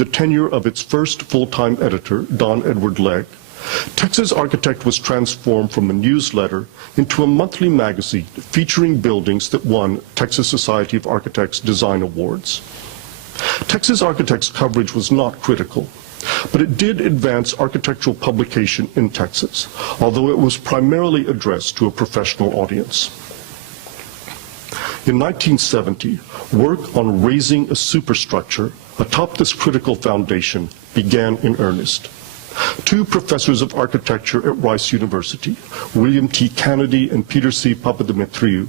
the tenure of its first full-time editor, Don Edward Legg, Texas Architect was transformed from a newsletter into a monthly magazine featuring buildings that won Texas Society of Architects Design Awards. Texas Architect's coverage was not critical, but it did advance architectural publication in Texas, although it was primarily addressed to a professional audience. In 1970, work on raising a superstructure atop this critical foundation began in earnest. Two professors of architecture at Rice University, William T. Kennedy and Peter C. Papadimitriou,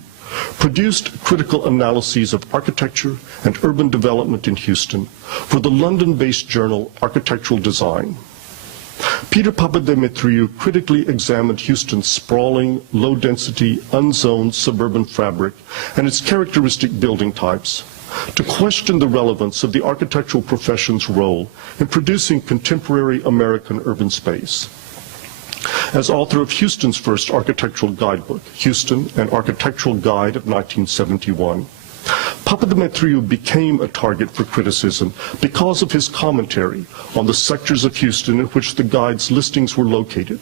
produced critical analyses of architecture and urban development in Houston for the London-based journal Architectural Design. Peter Papadimitriou critically examined Houston's sprawling, low-density, unzoned suburban fabric and its characteristic building types, to question the relevance of the architectural profession's role in producing contemporary American urban space. As author of Houston's first architectural guidebook, Houston, an Architectural Guide of 1971, Papadimitriou became a target for criticism because of his commentary on the sectors of Houston in which the guide's listings were located,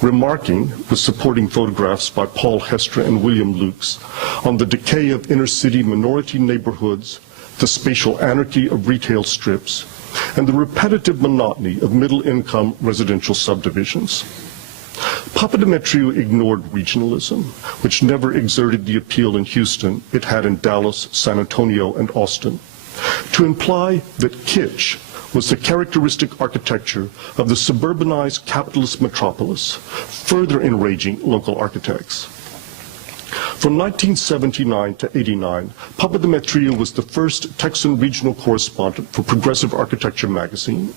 remarking, with supporting photographs by Paul Hestra and William Lukes, on the decay of inner-city minority neighborhoods, the spatial anarchy of retail strips, and the repetitive monotony of middle-income residential subdivisions. Papadimitriou ignored regionalism, which never exerted the appeal in Houston it had in Dallas, San Antonio, and Austin, to imply that kitsch was the characteristic architecture of the suburbanized capitalist metropolis, further enraging local architects. From 1979 to 89, Papadimitriou was the first Texan regional correspondent for Progressive Architecture magazine.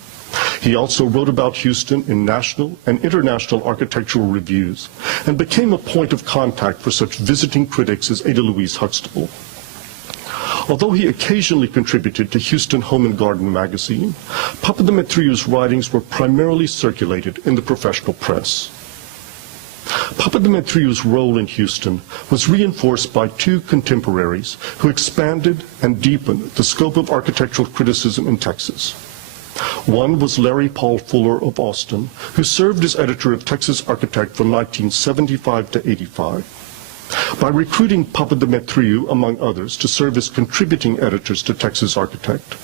He also wrote about Houston in national and international architectural reviews and became a point of contact for such visiting critics as Ada Louise Huxtable. Although he occasionally contributed to Houston Home and Garden magazine, Papadimitriou's writings were primarily circulated in the professional press. Papadimitriou's role in Houston was reinforced by two contemporaries who expanded and deepened the scope of architectural criticism in Texas. One was Larry Paul Fuller of Austin, who served as editor of Texas Architect from 1975 to 85. By recruiting Papadimitriou, among others, to serve as contributing editors to Texas Architect,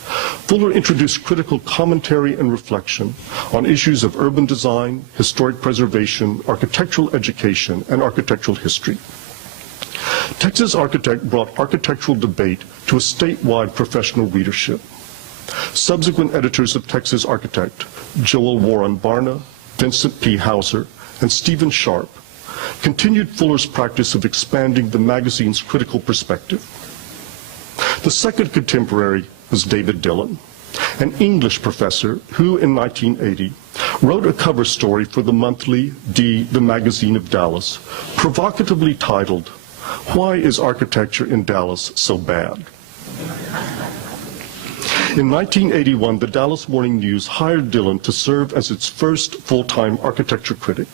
Fuller introduced critical commentary and reflection on issues of urban design, historic preservation, architectural education, and architectural history. Texas Architect brought architectural debate to a statewide professional readership. Subsequent editors of Texas Architect, Joel Warren Barna, Vincent P. Hauser, and Stephen Sharp, continued Fuller's practice of expanding the magazine's critical perspective. The second contemporary was David Dillon, an English professor who, in 1980, wrote a cover story for the monthly The Magazine of Dallas, provocatively titled, "Why is Architecture in Dallas So Bad?" In 1981, the Dallas Morning News hired Dillon to serve as its first full-time architecture critic,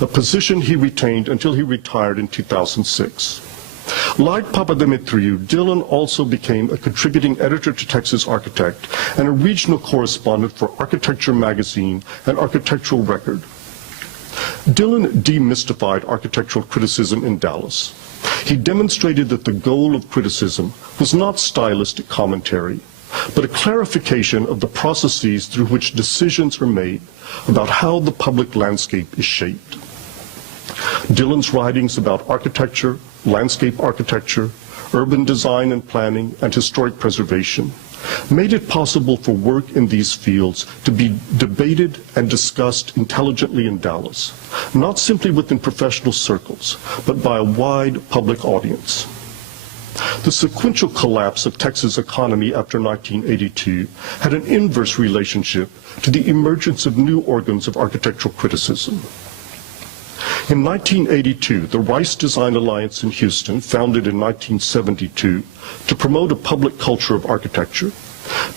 a position he retained until he retired in 2006. Like Papadimitriou, Dillon also became a contributing editor to Texas Architect and a regional correspondent for Architecture Magazine and Architectural Record. Dillon demystified architectural criticism in Dallas. He demonstrated that the goal of criticism was not stylistic commentary, but a clarification of the processes through which decisions are made about how the public landscape is shaped. Dillon's writings about architecture, landscape architecture, urban design and planning, and historic preservation made it possible for work in these fields to be debated and discussed intelligently in Dallas, not simply within professional circles, but by a wide public audience. The sequential collapse of Texas' economy after 1982 had an inverse relationship to the emergence of new organs of architectural criticism. In 1982, the Rice Design Alliance in Houston, founded in 1972 to promote a public culture of architecture,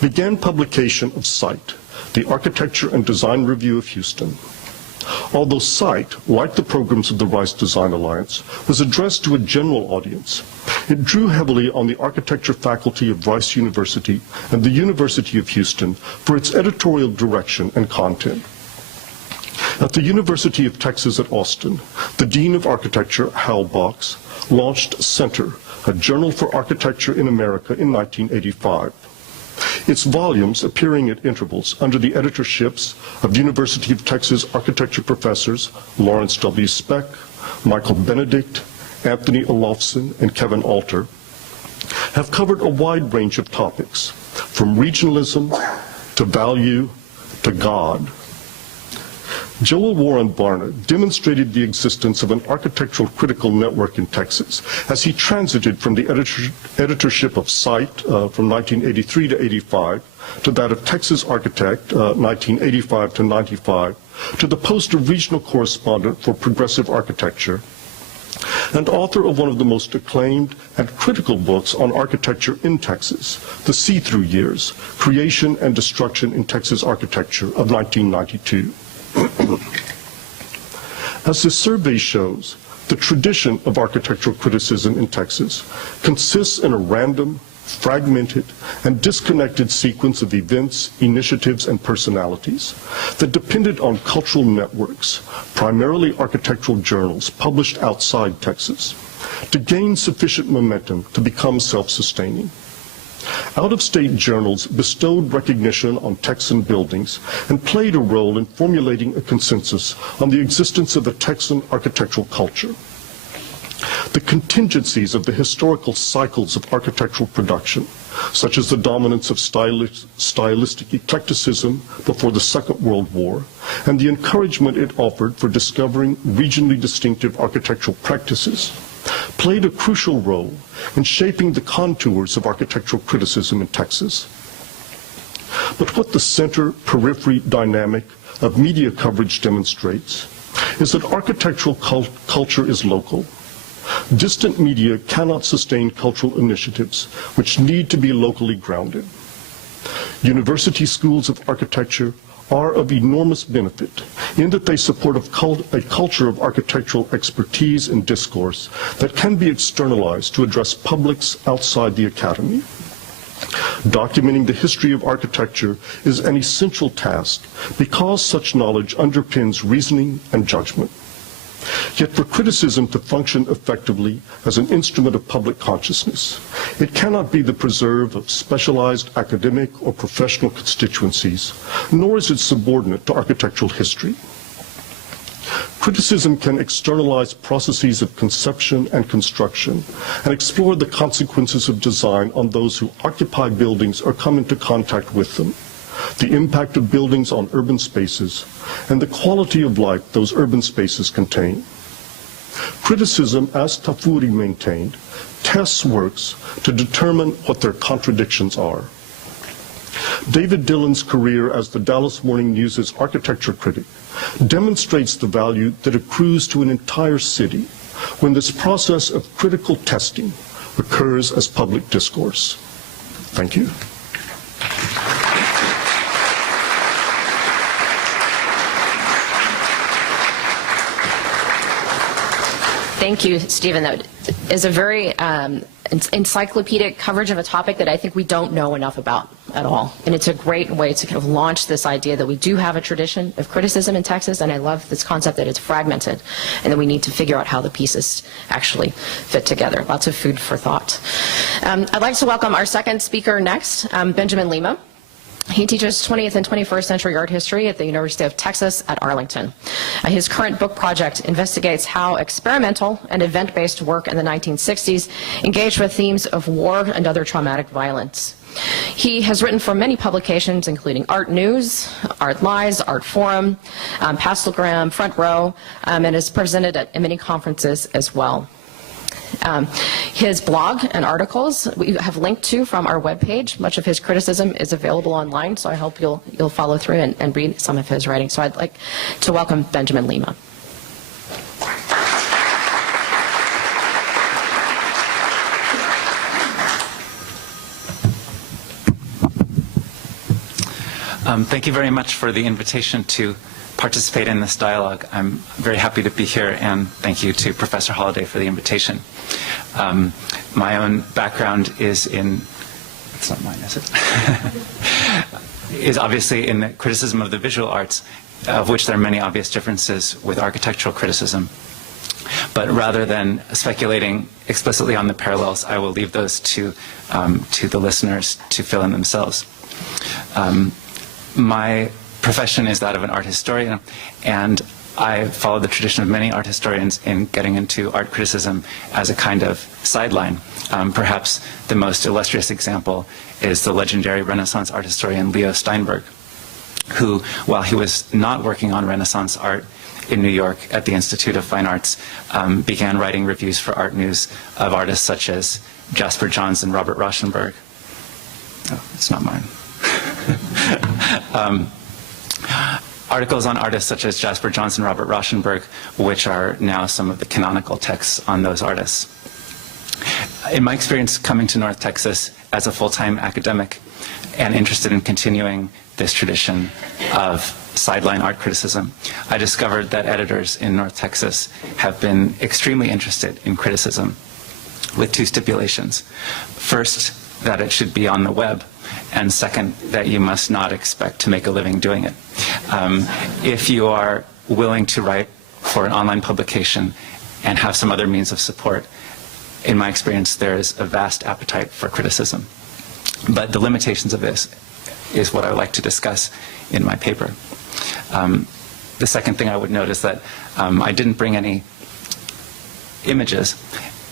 began publication of SITE, the Architecture and Design Review of Houston. Although SITE, like the programs of the Rice Design Alliance, was addressed to a general audience, it drew heavily on the architecture faculty of Rice University and the University of Houston for its editorial direction and content. At the University of Texas at Austin, the Dean of Architecture, Hal Box, launched Center, a journal for architecture in America in 1985. Its volumes appearing at intervals under the editorships of University of Texas architecture professors Lawrence W. Speck, Michael Benedict, Anthony Olofsson, and Kevin Alter, have covered a wide range of topics, from regionalism to value to God. Joel Warren Barna demonstrated the existence of an architectural critical network in Texas as he transited from the editorship of SITE from 1983 to 85 to that of Texas Architect 1985 to 95 to the post of regional correspondent for progressive architecture and author of one of the most acclaimed and critical books on architecture in Texas, The See-Through Years, Creation and Destruction in Texas Architecture of 1992. As this survey shows, the tradition of architectural criticism in Texas consists in a random, fragmented, and disconnected sequence of events, initiatives, and personalities that depended on cultural networks, primarily architectural journals published outside Texas, to gain sufficient momentum to become self-sustaining. Out-of-state journals bestowed recognition on Texan buildings and played a role in formulating a consensus on the existence of a Texan architectural culture. The contingencies of the historical cycles of architectural production, such as the dominance of stylistic eclecticism before the Second World War, and the encouragement it offered for discovering regionally distinctive architectural practices, played a crucial role in shaping the contours of architectural criticism in Texas. But what the center-periphery dynamic of media coverage demonstrates is that architectural culture is local. Distant media cannot sustain cultural initiatives which need to be locally grounded. University schools of architecture are of enormous benefit in that they support a culture of architectural expertise and discourse that can be externalized to address publics outside the academy. Documenting the history of architecture is an essential task because such knowledge underpins reasoning and judgment. Yet for criticism to function effectively as an instrument of public consciousness, it cannot be the preserve of specialized academic or professional constituencies, nor is it subordinate to architectural history. Criticism can externalize processes of conception and construction and explore the consequences of design on those who occupy buildings or come into contact with them, the impact of buildings on urban spaces, and the quality of life those urban spaces contain. Criticism, as Tafuri maintained, tests works to determine what their contradictions are. David Dillon's career as the Dallas Morning News' architecture critic demonstrates the value that accrues to an entire city when this process of critical testing occurs as public discourse. Thank you. Thank you, Stephen. That is a very encyclopedic coverage of a topic that I think we don't know enough about at all. And it's a great way to kind of launch this idea that we do have a tradition of criticism in Texas, and I love this concept that it's fragmented and that we need to figure out how the pieces actually fit together. Lots of food for thought. I'd like to welcome our second speaker next, Benjamin Lima. He teaches 20th and 21st century art history at the University of Texas at Arlington. His current book project investigates how experimental and event-based work in the 1960s engaged with themes of war and other traumatic violence. He has written for many publications, including Art News, Art Lies, Art Forum, Pastelogram, Front Row, and is presented at many conferences as well. His blog and articles we have linked to from our webpage. Much of his criticism is available online, so I hope you'll follow through and read some of his writing. So I'd like to welcome Benjamin Lima. Thank you very much for the invitation to participate in this dialogue. I'm very happy to be here, and thank you to Professor Holliday for the invitation. My own background is in, it's not mine, is it? Is obviously in the criticism of the visual arts, of which there are many obvious differences with architectural criticism. But rather than speculating explicitly on the parallels, I will leave those to the listeners to fill in themselves. My profession is that of an art historian, and I follow the tradition of many art historians in getting into art criticism as a kind of sideline. Perhaps the most illustrious example is the legendary Renaissance art historian Leo Steinberg, who, while he was not working on Renaissance art in New York at the Institute of Fine Arts, began writing reviews for Art News of artists such as Jasper Johns and Robert Rauschenberg. Oh, it's not mine. Articles on artists such as Jasper Johns and Robert Rauschenberg, which are now some of the canonical texts on those artists. In my experience coming to North Texas as a full-time academic and interested in continuing this tradition of sideline art criticism, I discovered that editors in North Texas have been extremely interested in criticism, with two stipulations. First, that it should be on the web, and second, that you must not expect to make a living doing it. If you are willing to write for an online publication and have some other means of support, in my experience, there is a vast appetite for criticism. But the limitations of this is what I would like to discuss in my paper. The second thing I would note is that I didn't bring any images,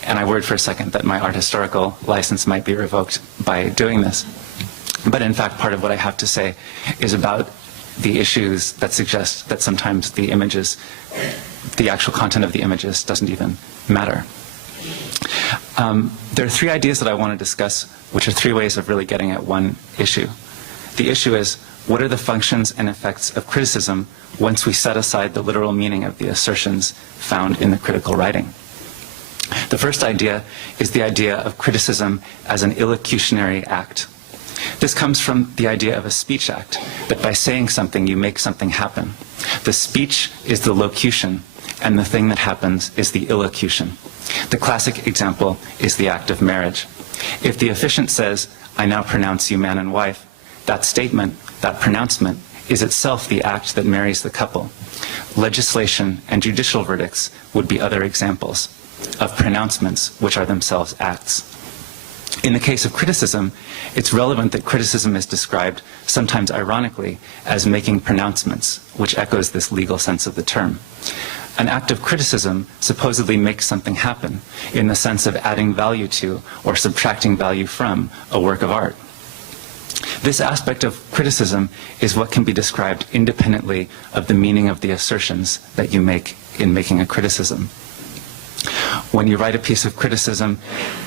and I worried for a second that my art historical license might be revoked by doing this. But in fact, part of what I have to say is about the issues that suggest that sometimes the images, the actual content of the images doesn't even matter. There are three ideas that I want to discuss, which are three ways of really getting at one issue. The issue is, what are the functions and effects of criticism once we set aside the literal meaning of the assertions found in the critical writing? The first idea is the idea of criticism as an illocutionary act. This comes from the idea of a speech act, that by saying something, you make something happen. The speech is the locution, and the thing that happens is the illocution. The classic example is the act of marriage. If the officiant says, "I now pronounce you man and wife," that statement, that pronouncement, is itself the act that marries the couple. Legislation and judicial verdicts would be other examples of pronouncements which are themselves acts. In the case of criticism, it's relevant that criticism is described, sometimes ironically, as making pronouncements, which echoes this legal sense of the term. An act of criticism supposedly makes something happen, in the sense of adding value to or subtracting value from a work of art. This aspect of criticism is what can be described independently of the meaning of the assertions that you make in making a criticism. When you write a piece of criticism,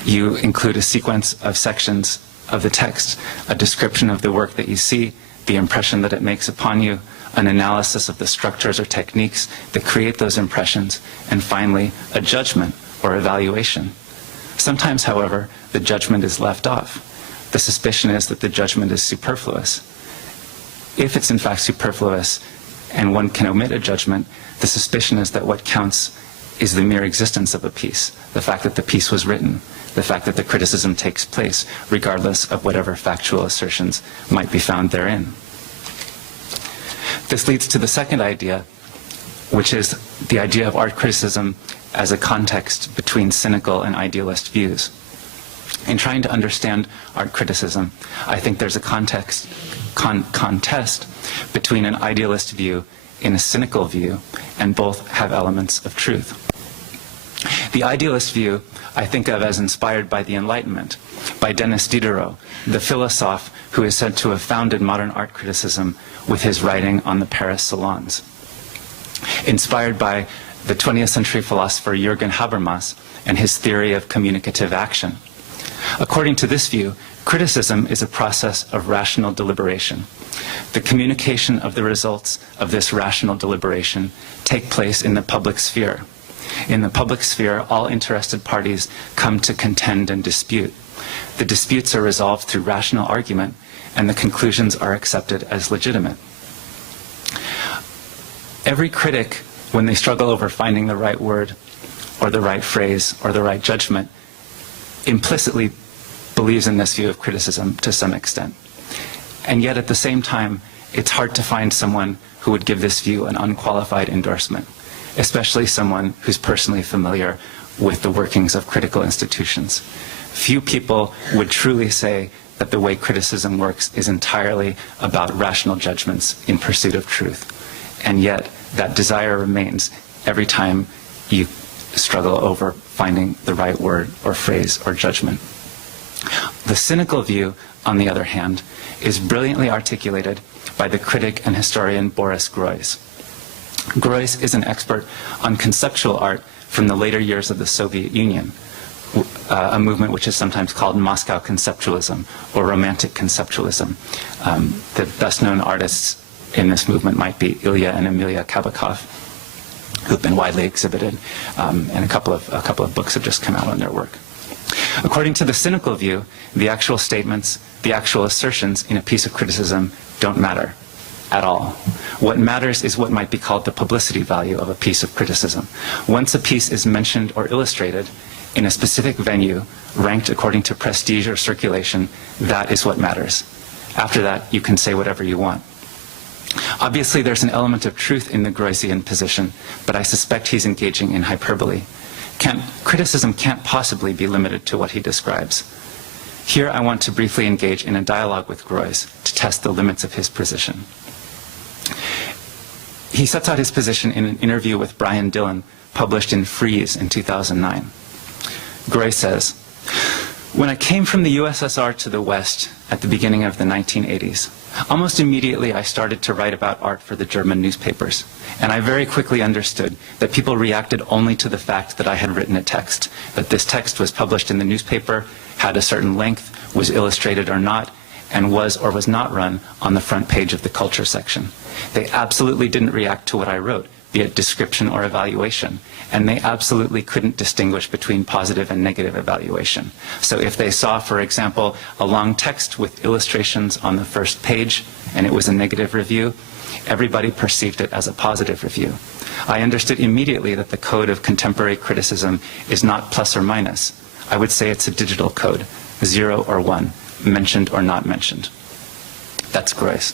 you include a sequence of sections of the text, a description of the work that you see, the impression that it makes upon you, an analysis of the structures or techniques that create those impressions, and finally, a judgment or evaluation. Sometimes, however, the judgment is left off. The suspicion is that the judgment is superfluous. If it's in fact superfluous and one can omit a judgment, the suspicion is that what counts is the mere existence of a piece, the fact that the piece was written, the fact that the criticism takes place, regardless of whatever factual assertions might be found therein. This leads to the second idea, which is the idea of art criticism as a context between cynical and idealist views. In trying to understand art criticism, I think there's a contest between an idealist view and a cynical view, and both have elements of truth. The idealist view I think of as inspired by the Enlightenment, by Denis Diderot, the philosophe who is said to have founded modern art criticism with his writing on the Paris salons. Inspired by the 20th century philosopher Jürgen Habermas and his theory of communicative action. According to this view, criticism is a process of rational deliberation. The communication of the results of this rational deliberation take place in the public sphere. In the public sphere, all interested parties come to contend and dispute. The disputes are resolved through rational argument, and the conclusions are accepted as legitimate. Every critic, when they struggle over finding the right word or the right phrase or the right judgment, implicitly believes in this view of criticism to some extent. And yet at the same time, it's hard to find someone who would give this view an unqualified endorsement, especially someone who's personally familiar with the workings of critical institutions. Few people would truly say that the way criticism works is entirely about rational judgments in pursuit of truth. And yet, that desire remains every time you struggle over finding the right word or phrase or judgment. The cynical view, on the other hand, is brilliantly articulated by the critic and historian Boris Groys. Groys is an expert on conceptual art from the later years of the Soviet Union, a movement which is sometimes called Moscow conceptualism or romantic conceptualism. The best-known artists in this movement might be Ilya and Emilia Kabakov, who've been widely exhibited, and a couple of books have just come out on their work. According to the cynical view, the actual statements, the actual assertions in a piece of criticism don't matter at all. What matters is what might be called the publicity value of a piece of criticism. Once a piece is mentioned or illustrated in a specific venue, ranked according to prestige or circulation, that is what matters. After that, you can say whatever you want. Obviously, there's an element of truth in the Groysian position, but I suspect he's engaging in hyperbole. Criticism can't possibly be limited to what he describes. Here, I want to briefly engage in a dialogue with Groys to test the limits of his position. He sets out his position in an interview with Brian Dillon, published in Freeze in 2009. Groys says, "When I came from the USSR to the West at the beginning of the 1980s, almost immediately I started to write about art for the German newspapers, and I very quickly understood that people reacted only to the fact that I had written a text, that this text was published in the newspaper, had a certain length, was illustrated or not, and was or was not run on the front page of the culture section. They absolutely didn't react to what I wrote, be it description or evaluation, and they absolutely couldn't distinguish between positive and negative evaluation. So if they saw, for example, a long text with illustrations on the first page, and it was a negative review, everybody perceived it as a positive review. I understood immediately that the code of contemporary criticism is not plus or minus. I would say it's a digital code, 0 or 1, mentioned or not mentioned." That's Groys.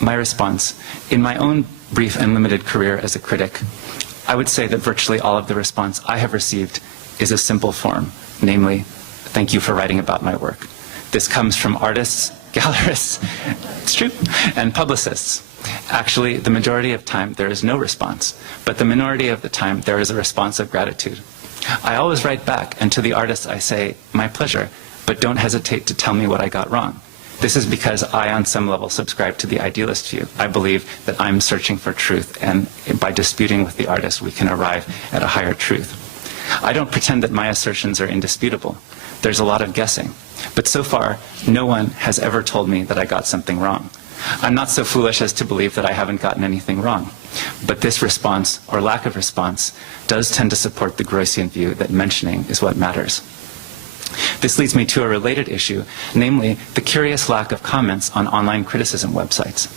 My response: in my own brief and limited career as a critic, I would say that virtually all of the response I have received is a simple form, namely, "Thank you for writing about my work." This comes from artists, gallerists, it's true, and publicists. Actually, the majority of time there is no response, but the minority of the time there is a response of gratitude. I always write back, and to the artists I say, "My pleasure, but don't hesitate to tell me what I got wrong." This is because I, on some level, subscribe to the idealist view. I believe that I'm searching for truth, and by disputing with the artist, we can arrive at a higher truth. I don't pretend that my assertions are indisputable. There's a lot of guessing. But so far, no one has ever told me that I got something wrong. I'm not so foolish as to believe that I haven't gotten anything wrong. But this response, or lack of response, does tend to support the Groysian view that mentioning is what matters. This leads me to a related issue, namely the curious lack of comments on online criticism websites.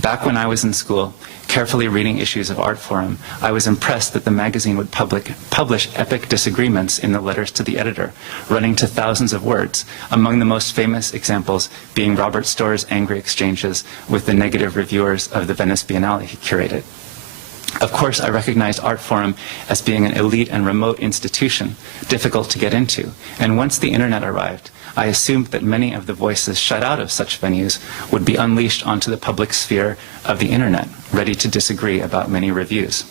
Back when I was in school, carefully reading issues of Art Forum, I was impressed that the magazine would publish epic disagreements in the letters to the editor, running to thousands of words, among the most famous examples being Robert Storr's angry exchanges with the negative reviewers of the Venice Biennale he curated. Of course, I recognized Art Forum as being an elite and remote institution, difficult to get into, and once the internet arrived, I assumed that many of the voices shut out of such venues would be unleashed onto the public sphere of the internet, ready to disagree about many reviews.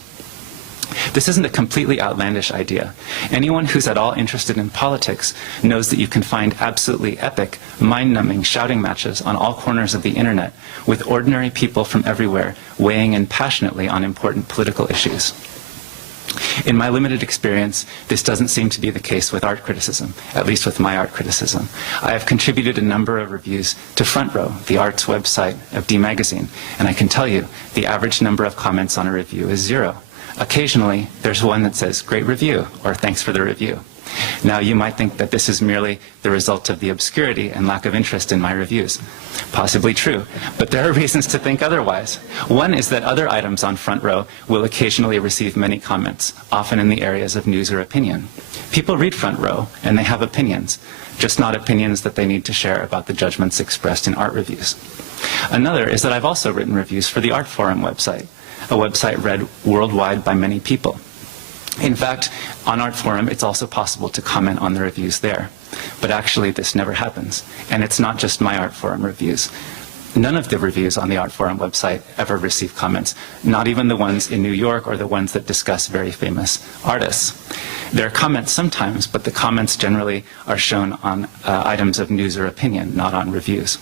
This isn't a completely outlandish idea. Anyone who's at all interested in politics knows that you can find absolutely epic, mind-numbing shouting matches on all corners of the internet with ordinary people from everywhere weighing in passionately on important political issues. In my limited experience, this doesn't seem to be the case with art criticism, at least with my art criticism. I have contributed a number of reviews to Front Row, the arts website of D Magazine, and I can tell you the average number of comments on a review is 0. Occasionally, there's one that says, "Great review," or "Thanks for the review." Now, you might think that this is merely the result of the obscurity and lack of interest in my reviews. Possibly true, but there are reasons to think otherwise. One is that other items on Front Row will occasionally receive many comments, often in the areas of news or opinion. People read Front Row, and they have opinions, just not opinions that they need to share about the judgments expressed in art reviews. Another is that I've also written reviews for the Art Forum website, a website read worldwide by many people. In fact, on Art Forum, it's also possible to comment on the reviews there. But actually, this never happens. And it's not just my Art Forum reviews. None of the reviews on the Art Forum website ever receive comments, not even the ones in New York or the ones that discuss very famous artists. There are comments sometimes, but the comments generally are shown on items of news or opinion, not on reviews.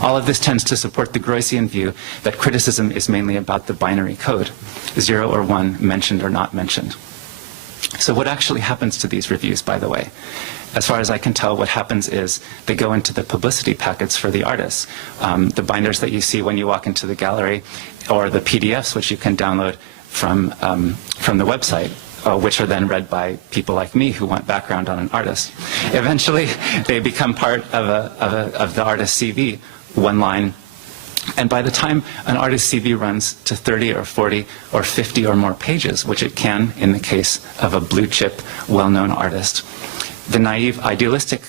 All of this tends to support the Groysian view that criticism is mainly about the binary code, 0 or 1, mentioned or not mentioned. So what actually happens to these reviews, by the way? As far as I can tell, what happens is they go into the publicity packets for the artists, the binders that you see when you walk into the gallery, or the PDFs which you can download from the website, which are then read by people like me who want background on an artist. Eventually, they become part of the artist's CV, one line. And by the time an artist's CV runs to 30 or 40 or 50 or more pages, which it can in the case of a blue-chip, well-known artist, the naive, idealistic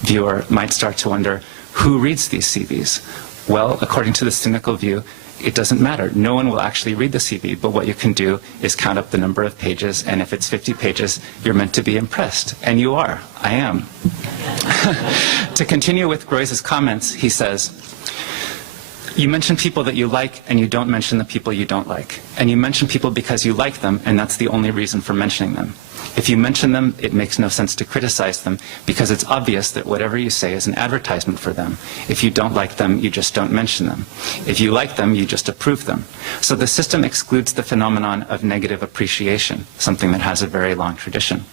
viewer might start to wonder, who reads these CVs? Well, according to the cynical view, it doesn't matter. No one will actually read the CV, but what you can do is count up the number of pages, and if it's 50 pages, you're meant to be impressed. And you are. I am. To continue with Groys's comments, he says, you mention people that you like, and you don't mention the people you don't like. And you mention people because you like them, and that's the only reason for mentioning them. If you mention them, it makes no sense to criticize them, because it's obvious that whatever you say is an advertisement for them. If you don't like them, you just don't mention them. If you like them, you just approve them. So the system excludes the phenomenon of negative appreciation, something that has a very long tradition.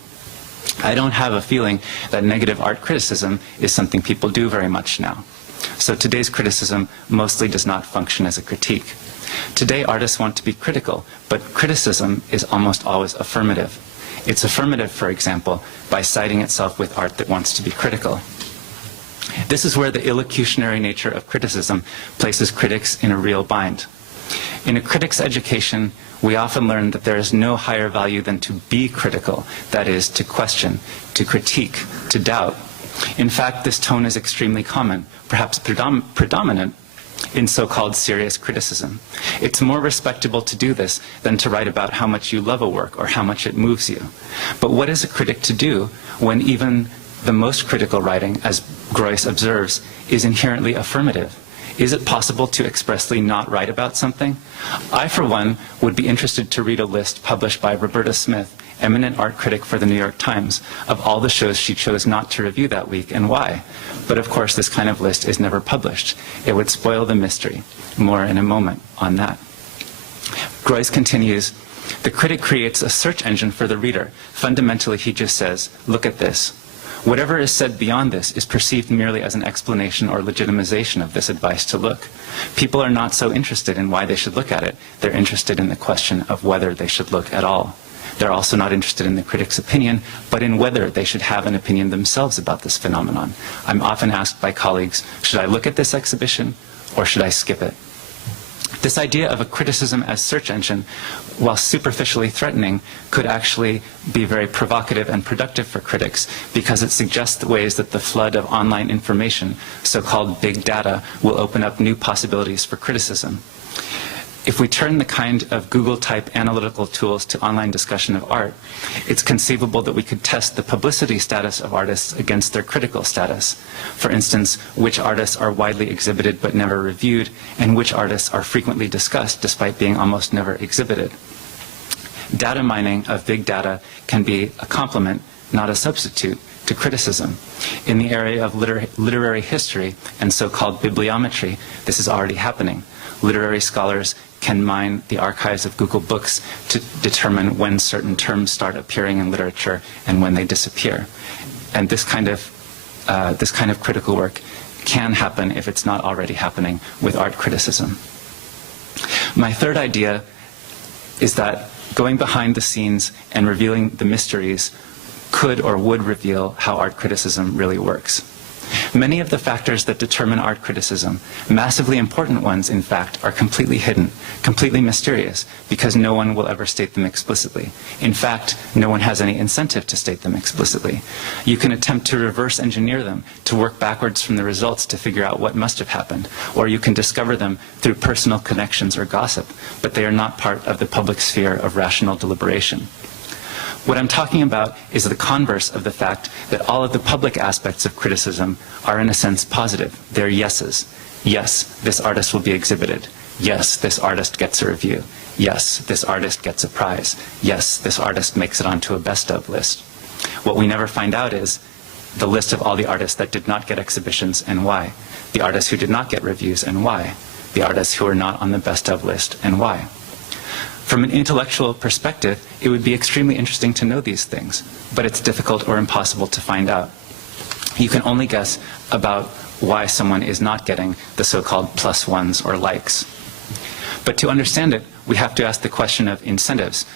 I don't have a feeling that negative art criticism is something people do very much now. So today's criticism mostly does not function as a critique. Today, artists want to be critical, but criticism is almost always affirmative. It's affirmative, for example, by citing itself with art that wants to be critical. This is where the illocutionary nature of criticism places critics in a real bind. In a critic's education, we often learn that there is no higher value than to be critical, that is, to question, to critique, to doubt. In fact, this tone is extremely common, perhaps predominant, in so-called serious criticism. It's more respectable to do this than to write about how much you love a work or how much it moves you. But what is a critic to do when even the most critical writing, as Groys observes, is inherently affirmative? Is it possible to expressly not write about something? I, for one, would be interested to read a list published by Roberta Smith, eminent art critic for the New York Times, of all the shows she chose not to review that week and why. But of course, this kind of list is never published. It would spoil the mystery. More in a moment on that. Groys continues, the critic creates a search engine for the reader. Fundamentally, he just says, look at this. Whatever is said beyond this is perceived merely as an explanation or legitimization of this advice to look. People are not so interested in why they should look at it. They're interested in the question of whether they should look at all. They're also not interested in the critic's opinion, but in whether they should have an opinion themselves about this phenomenon. I'm often asked by colleagues, should I look at this exhibition or should I skip it? This idea of a criticism as search engine, while superficially threatening, could actually be very provocative and productive for critics because it suggests the ways that the flood of online information, so-called big data, will open up new possibilities for criticism. If we turn the kind of Google-type analytical tools to online discussion of art, it's conceivable that we could test the publicity status of artists against their critical status. For instance, which artists are widely exhibited but never reviewed, and which artists are frequently discussed despite being almost never exhibited. Data mining of big data can be a complement, not a substitute, to criticism. In the area of literary history and so-called bibliometry, this is already happening. Literary scholars can mine the archives of Google Books to determine when certain terms start appearing in literature and when they disappear. And this kind of critical work can happen, if it's not already happening, with art criticism. My third idea is that going behind the scenes and revealing the mysteries could or would reveal how art criticism really works. Many of the factors that determine art criticism, massively important ones in fact, are completely hidden, completely mysterious, because no one will ever state them explicitly. In fact, no one has any incentive to state them explicitly. You can attempt to reverse engineer them, to work backwards from the results to figure out what must have happened, or you can discover them through personal connections or gossip, but they are not part of the public sphere of rational deliberation. What I'm talking about is the converse of the fact that all of the public aspects of criticism are in a sense positive. They're yeses. Yes, this artist will be exhibited. Yes, this artist gets a review. Yes, this artist gets a prize. Yes, this artist makes it onto a best of list. What we never find out is the list of all the artists that did not get exhibitions and why. The artists who did not get reviews and why. The artists who are not on the best of list and why. From an intellectual perspective, it would be extremely interesting to know these things, but it's difficult or impossible to find out. You can only guess about why someone is not getting the so-called plus ones or likes. But to understand it, we have to ask the question of incentives,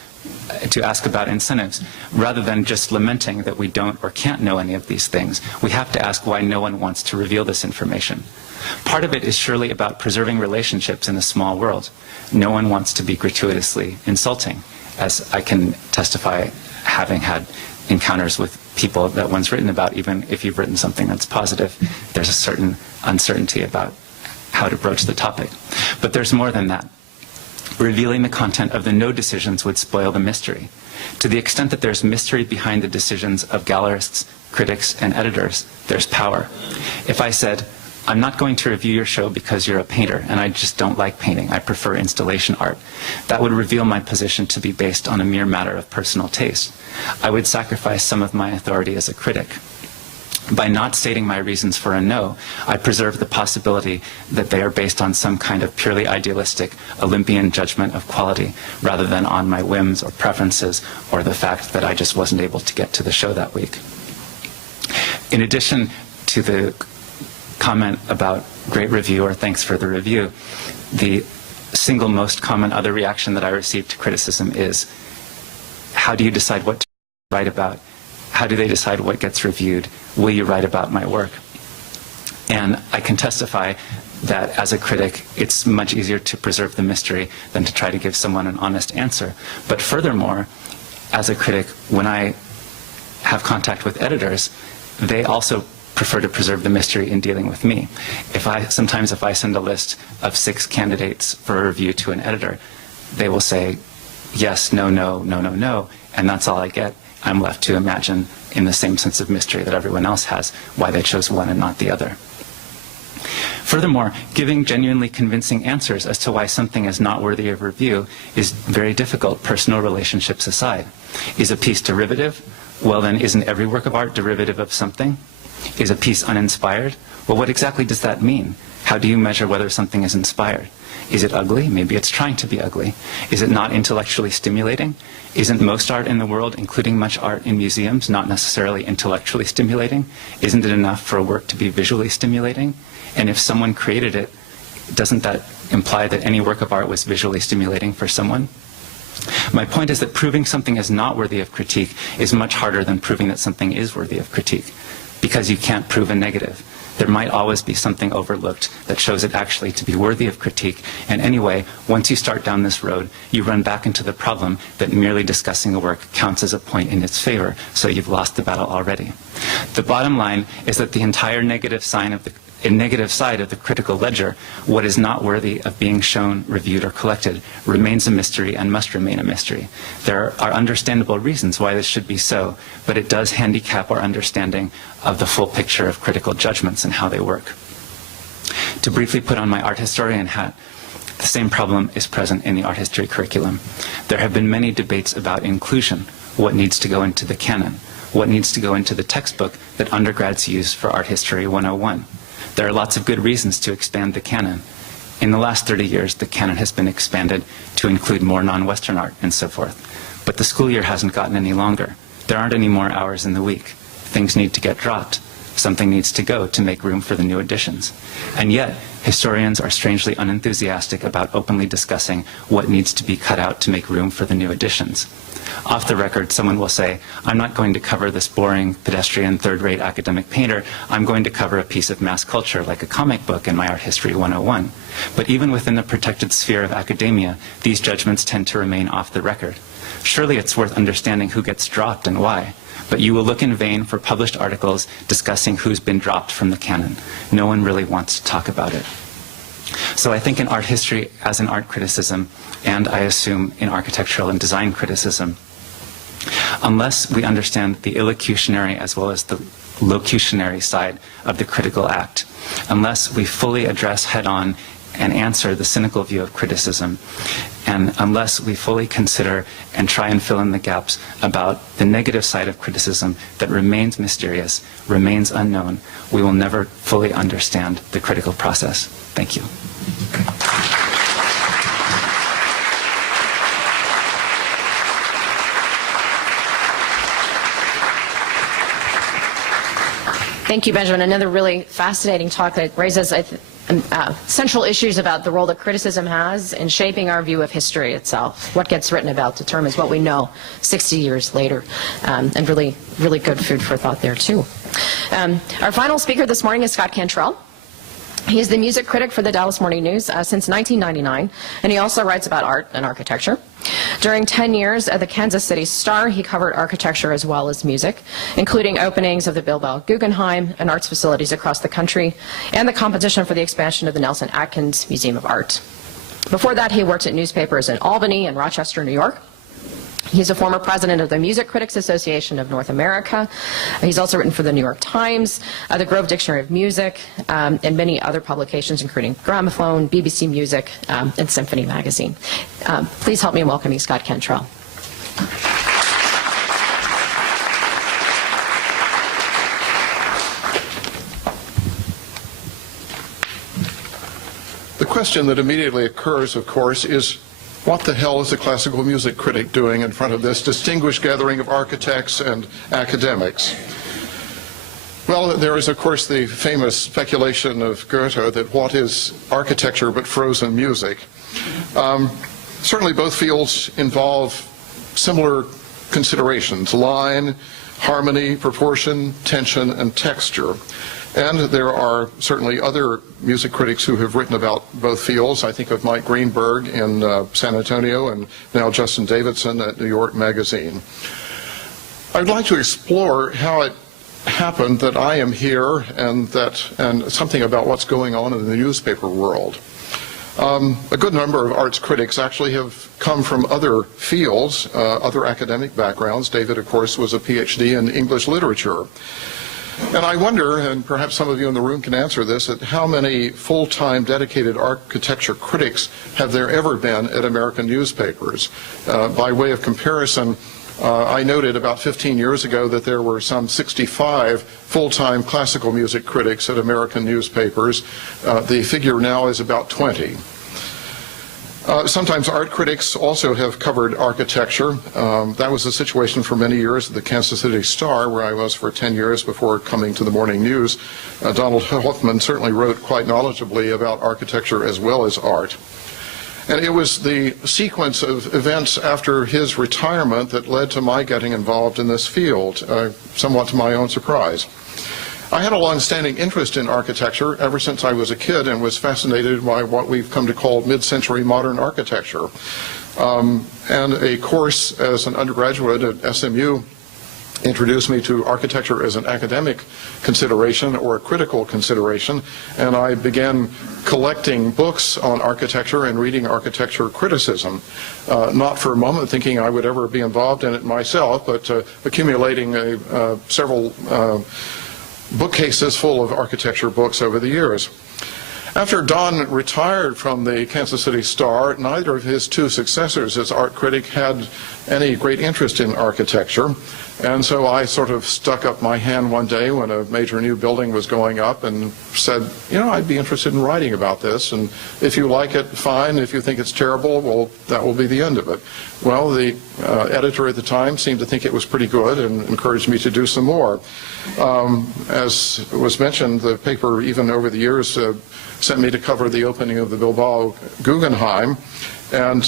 rather than just lamenting that we don't or can't know any of these things. We have to ask why no one wants to reveal this information. Part of it is surely about preserving relationships in a small world. No one wants to be gratuitously insulting, as I can testify having had encounters with people that one's written about. Even if you've written something that's positive, there's a certain uncertainty about how to broach the topic. But there's more than that. Revealing the content of the no decisions would spoil the mystery. To the extent that there's mystery behind the decisions of gallerists, critics, and editors, there's power. If I said, I'm not going to review your show because you're a painter, and I just don't like painting. I prefer installation art. That would reveal my position to be based on a mere matter of personal taste. I would sacrifice some of my authority as a critic. By not stating my reasons for a no, I preserve the possibility that they are based on some kind of purely idealistic Olympian judgment of quality, rather than on my whims or preferences, or the fact that I just wasn't able to get to the show that week. In addition to the comment about great review or thanks for the review, the single most common other reaction that I receive to criticism is, how do you decide what to write about? How do they decide what gets reviewed? Will you write about my work? And I can testify that as a critic, it's much easier to preserve the mystery than to try to give someone an honest answer. But furthermore, as a critic, when I have contact with editors, they also prefer to preserve the mystery in dealing with me. Sometimes if I send a list of 6 candidates for a review to an editor, they will say yes, no, no, no, no, no, and that's all I get. I'm left to imagine, in the same sense of mystery that everyone else has, why they chose one and not the other. Furthermore, giving genuinely convincing answers as to why something is not worthy of review is very difficult, personal relationships aside. Is a piece derivative? Well then, isn't every work of art derivative of something? Is a piece uninspired? Well, what exactly does that mean? How do you measure whether something is inspired? Is it ugly? Maybe it's trying to be ugly. Is it not intellectually stimulating? Isn't most art in the world, including much art in museums, not necessarily intellectually stimulating? Isn't it enough for a work to be visually stimulating? And if someone created it, doesn't that imply that any work of art was visually stimulating for someone? My point is that proving something is not worthy of critique is much harder than proving that something is worthy of critique, because you can't prove a negative. There might always be something overlooked that shows it actually to be worthy of critique. And anyway, once you start down this road, you run back into the problem that merely discussing a work counts as a point in its favor, so you've lost the battle already. The bottom line is that the entire negative side of the critical ledger, what is not worthy of being shown, reviewed, or collected, remains a mystery and must remain a mystery. There are understandable reasons why this should be so, but it does handicap our understanding of the full picture of critical judgments and how they work. To briefly put on my art historian hat, the same problem is present in the art history curriculum. There have been many debates about inclusion, what needs to go into the canon, what needs to go into the textbook that undergrads use for Art History 101. There are lots of good reasons to expand the canon. In the last 30 years, the canon has been expanded to include more non-Western art and so forth. But the school year hasn't gotten any longer. There aren't any more hours in the week. Things need to get dropped. Something needs to go to make room for the new additions. And yet, historians are strangely unenthusiastic about openly discussing what needs to be cut out to make room for the new additions. Off the record, someone will say, I'm not going to cover this boring, pedestrian, third-rate academic painter. I'm going to cover a piece of mass culture, like a comic book in my Art History 101. But even within the protected sphere of academia, these judgments tend to remain off the record. Surely it's worth understanding who gets dropped and why. But you will look in vain for published articles discussing who's been dropped from the canon. No one really wants to talk about it. So I think in art history, as in art criticism, and I assume in architectural and design criticism, unless we understand the illocutionary as well as the locutionary side of the critical act, unless we fully address head-on and answer the cynical view of criticism, and unless we fully consider and try and fill in the gaps about the negative side of criticism that remains mysterious, remains unknown, we will never fully understand the critical process. Thank you. Thank you, Benjamin. Another really fascinating talk that raises central issues about the role that criticism has in shaping our view of history itself. What gets written about determines what we know 60 years later, and really, really good food for thought there, too. Our final speaker this morning is Scott Cantrell. He is the music critic for the Dallas Morning News since 1999, and he also writes about art and architecture. During 10 years at the Kansas City Star, he covered architecture as well as music, including openings of the Bilbao Guggenheim and arts facilities across the country, and the competition for the expansion of the Nelson Atkins Museum of Art. Before that, he worked at newspapers in Albany and Rochester, New York. He's a former president of the Music Critics Association of North America. He's also written for the New York Times, the Grove Dictionary of Music, and many other publications, including Gramophone, BBC Music, and Symphony Magazine. Please help me in welcoming Scott Cantrell. The question that immediately occurs, of course, is what the hell is a classical music critic doing in front of this distinguished gathering of architects and academics? Well, there is, of course, the famous speculation of Goethe that what is architecture but frozen music? Certainly both fields involve similar considerations: line, harmony, proportion, tension, and texture. And there are certainly other music critics who have written about both fields. I think of Mike Greenberg in San Antonio, and now Justin Davidson at New York Magazine. I'd like to explore how it happened that I am here, and something about what's going on in the newspaper world. A good number of arts critics actually have come from other fields, other academic backgrounds. David, of course, was a PhD in English literature. And I wonder, and perhaps some of you in the room can answer this, at how many full-time dedicated architecture critics have there ever been at American newspapers? By way of comparison, I noted about 15 years ago that there were some 65 full-time classical music critics at American newspapers. The figure now is about 20. Sometimes art critics also have covered architecture. That was the situation for many years at the Kansas City Star, where I was for 10 years before coming to the Morning News. Donald Hoffman certainly wrote quite knowledgeably about architecture as well as art. And it was the sequence of events after his retirement that led to my getting involved in this field, somewhat to my own surprise. I had a long-standing interest in architecture ever since I was a kid, and was fascinated by what we've come to call mid-century modern architecture. And a course as an undergraduate at SMU introduced me to architecture as an academic consideration or a critical consideration, and I began collecting books on architecture and reading architecture criticism, not for a moment thinking I would ever be involved in it myself, but accumulating several bookcases full of architecture books over the years. After Don retired from the Kansas City Star, neither of his two successors as art critic had any great interest in architecture, and so I sort of stuck up my hand one day when a major new building was going up and said, you know, I'd be interested in writing about this, and if you like it, fine. If you think it's terrible, well, that will be the end of it. Well, the editor at the time seemed to think it was pretty good and encouraged me to do some more. As was mentioned, the paper, even over the years, sent me to cover the opening of the Bilbao Guggenheim, And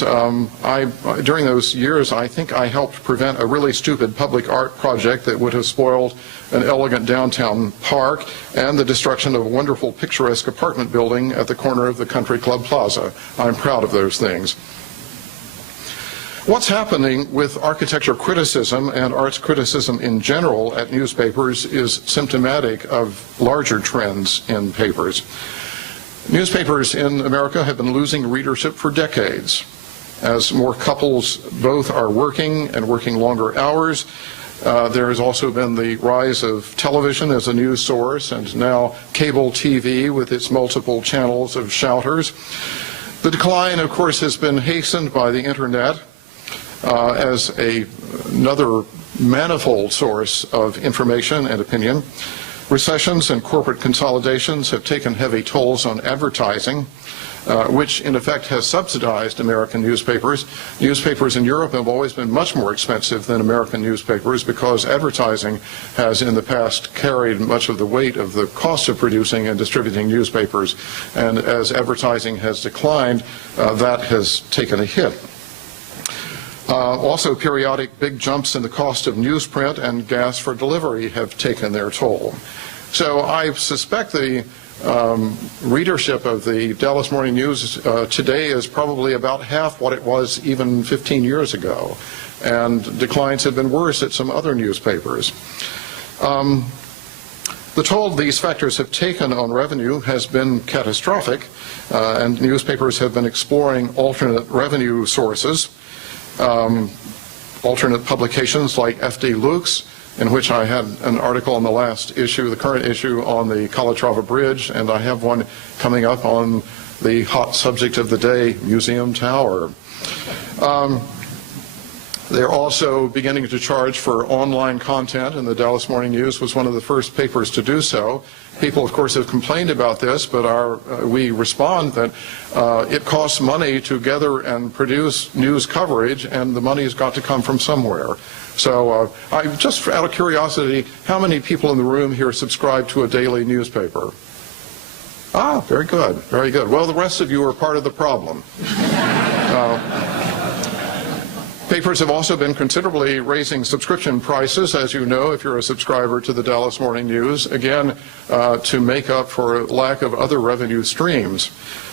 during those years, I think I helped prevent a really stupid public art project that would have spoiled an elegant downtown park and the destruction of a wonderful picturesque apartment building at the corner of the Country Club Plaza. I'm proud of those things. What's happening with architecture criticism and arts criticism in general at newspapers is symptomatic of larger trends in papers. Newspapers in America have been losing readership for decades. As more couples both are working and working longer hours, there has also been the rise of television as a news source and now cable TV with its multiple channels of shouters. The decline, of course, has been hastened by the internet as another manifold source of information and opinion. Recessions and corporate consolidations have taken heavy tolls on advertising, which in effect has subsidized American newspapers. Newspapers in Europe have always been much more expensive than American newspapers because advertising has in the past carried much of the weight of the cost of producing and distributing newspapers. And as advertising has declined, that has taken a hit. Also, periodic big jumps in the cost of newsprint and gas for delivery have taken their toll. So I suspect the readership of the Dallas Morning News today is probably about half what it was even 15 years ago. And declines have been worse at some other newspapers. The toll these factors have taken on revenue has been catastrophic, and newspapers have been exploring alternate revenue sources. Alternate publications like F.D. Luke's, in which I had an article on the last issue, the current issue, on the Calatrava Bridge, and I have one coming up on the hot subject of the day, Museum Tower. They're also beginning to charge for online content, and the Dallas Morning News was one of the first papers to do so. People, of course, have complained about this, but we respond that it costs money to gather and produce news coverage, and the money's got to come from somewhere. So just out of curiosity, how many people in the room here subscribe to a daily newspaper? Ah, very good, very good. Well, the rest of you are part of the problem. Papers have also been considerably raising subscription prices, as you know, if you're a subscriber to the Dallas Morning News, again, to make up for lack of other revenue streams.